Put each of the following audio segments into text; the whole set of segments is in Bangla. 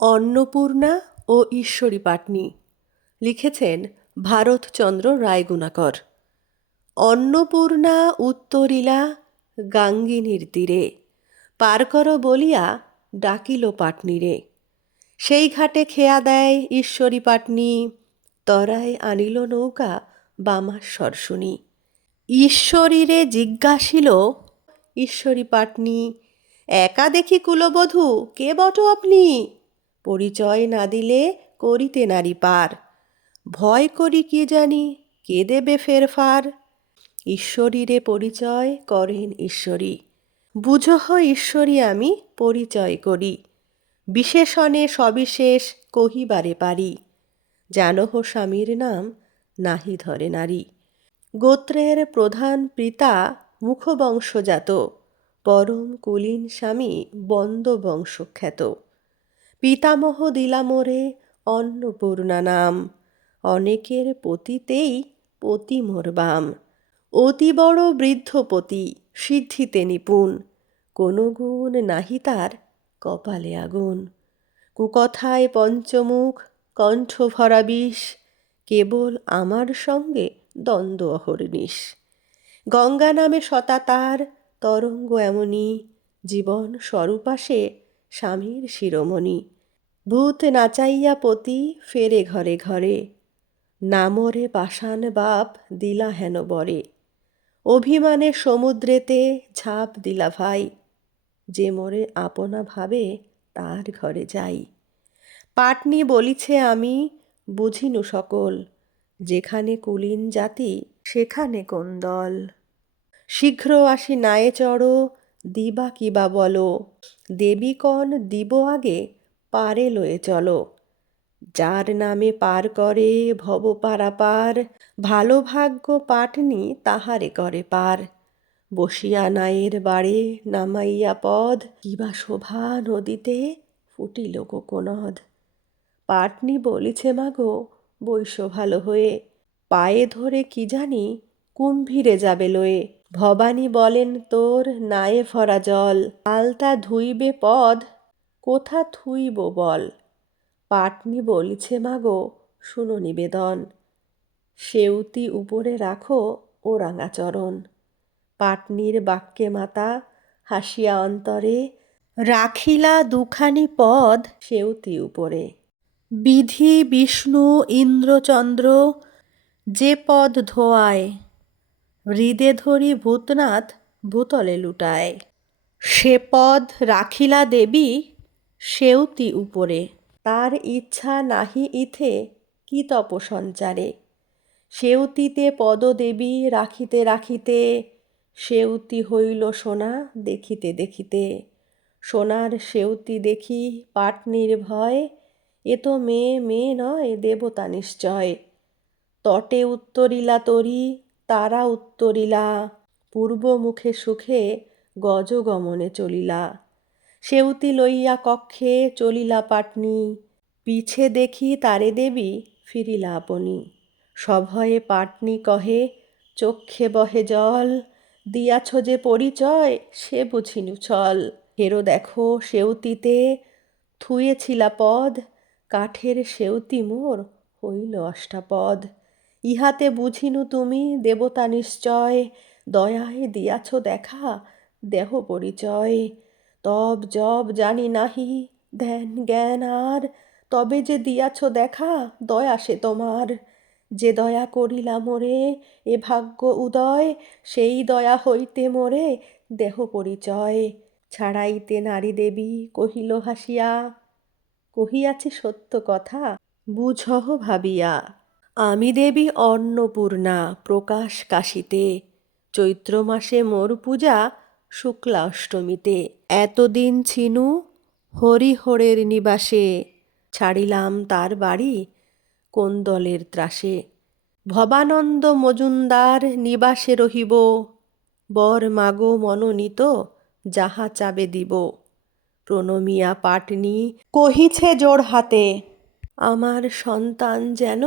অন্নপূর্ণা ও ঈশ্বরী পাটনি। লিখেছেন ভারতচন্দ্র রায়গুণাকর। অন্নপূর্ণা উত্তরিলা গাঙ্গিনীর তীরে, পার কর বলিয়া ডাকিল পাটনিরে। সেই ঘাটে খেয়া দেয় ঈশ্বরী পাটনি, তরায় আনিল নৌকা বামাশ্বর শুনি ঈশ্বরীরে জিজ্ঞাসিল, ঈশ্বরী পাটনি, একা দেখি কুলবধূ, কে বট আপনি? পরিচয় না দিলে করিতে নারী পার। ভয় করি কি জানি, কে দেবে ফেরফার? ঈশ্বরীরে পরিচয় করেন ঈশ্বরী। বুঝহ ঈশ্বরী, আমি পরিচয় করি। বিশেষণে সবিশেষ কহিবারে পারি। জানহ স্বামীর নাম, নাহি ধরে নারী। গোত্রের প্রধান পিতা মুখবংশজাত, পরম কুলীন স্বামী বন্দ বংশখ্যাত পিতামহ দিলামোরে অন্নপূর্ণা নাম। অনেকের পতিতেই পতি মোর বাম। অতি বড় বৃদ্ধপতি সিদ্ধিতে নিপুণ। কোনো গুণ নাহি তার কপালে আগুন। কুকথায় পঞ্চমুখ, কণ্ঠ ভরা বিষ, কেবল আমার সঙ্গে দ্বন্দ্ব অহর্নিশ গঙ্গা নামে সতা তার, তরঙ্গ এমনি জীবন স্বরূপাসে স্বামীর শিরোমণি। ভূত নাচাইয়া পতি ফেরে ঘরে ঘরে। নামরে পাষাণ বাপ দিলা হেন বরে। অভিমানে সমুদ্রেতে ঝাঁপ দিলা ভাই। যে মোরে আপনা ভাবে তার ঘরে যাই। পাটনি বলিছে আমি, বুঝিনু সকল। যেখানে কুলীন জাতি, সেখানে কোন দল শীঘ্র আসি নায়ে চড়ো, দিবা কিবা বলো। দেবীকণ দিব আগে পারে লয়ে চলো। যার নামে পার করে ভব পারাপার, ভালো ভাগ্য পাটনি তাহারে করে পার। বসিয়া নায়ের বাড়ে নামাইয়া পদ, কিবা শোভা নদীতে ফুটিল কোকোনদ পাটনি বলিছে, মাগো বৈশ ভালো হয়ে, পায়ে ধরে কি জানি কুম্ভীরে যাবে লয়ে। ভবানী বলেন, তোর নায়ে ফরা জল, আলতা ধুইবে পদ কোথা থুইব বল? পাটনি বলিছে, মাগো, শুনো নিবেদন। সেউতি উপরে রাখো ও রাঙাচরণ পাটনির বাক্যে মাতা হাসিয়া অন্তরে, রাখিলা দুখানি পদ সেউতি উপরে। বিধি বিষ্ণু ইন্দ্রচন্দ্র যে পদ ধোয়ায়, হৃদে ধরি ভূতনাথ ভূতলে লুটায়। সে পদ রাখিলা দেবী সেউতি উপরে। তার ইচ্ছা নাহি ইথে কি তপ সঞ্চারে সেউতিতে পদদেবী রাখিতে রাখিতে, সেউতি হইল সোনা দেখিতে দেখিতে। সোনার সেউতি দেখি পাট নির্ভয় এ তো মেয়ে মেয়ে নয় দেবতা নিশ্চয়। তটে উত্তরিলা তরি, তারা উত্তরিলা পূর্ব মুখে সুখে গজগমনে চলিলা। সেউতি লইয়া কক্ষে চলিলা পাটনি, পিছে দেখি তারে দেবী ফিরিলা আপনি। সভয়ে পাটনি কহে, চক্ষে বহে জল, দিয়াছ যে পরিচয় সে বুঝিনু ছল হেরো দেখো সেউতিতে, থুয়েছিলা পদ, কাঠের সেউতি মোর হইল অষ্টাপদ। ইহাতে বুঝিনু তুমি দেবতা নিশ্চয়, দয়ায় দিয়াছ দেখা দেহ পরিচয়। তব জব জানি নাহি, ধ্যান জ্ঞান আর। তবে যে দিয়াছ দেখা, দয়া সে তোমার। যে দয়া করিলা মোরে, এ ভাগ্য উদয়, সেই দয়া হইতে মোরে দেহ পরিচয়। ছাড়াইতে নারী দেবী কহিল হাসিয়া, কহিয়াছে সত্য কথা, বুঝহ ভাবিয়া। আমি দেবী অন্নপূর্ণা, প্রকাশ কাশিতে। চৈত্র মাসে মোর পূজা শুক্লা অষ্টমীতে এতদিন ছিনু হরিহরের নিবাসে, ছাড়িলাম তার বাড়ি কোন্দলের ত্রাসে। ভবানন্দ মজুমদার নিবাসে রহিব, বর মাগো মনোনীত যাহা চাবে দিব। প্রণমিয়া পাটনি কহিছে জোর হাতে, আমার সন্তান যেন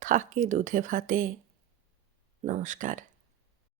থাকে দুধে ভাতে। নমস্কার।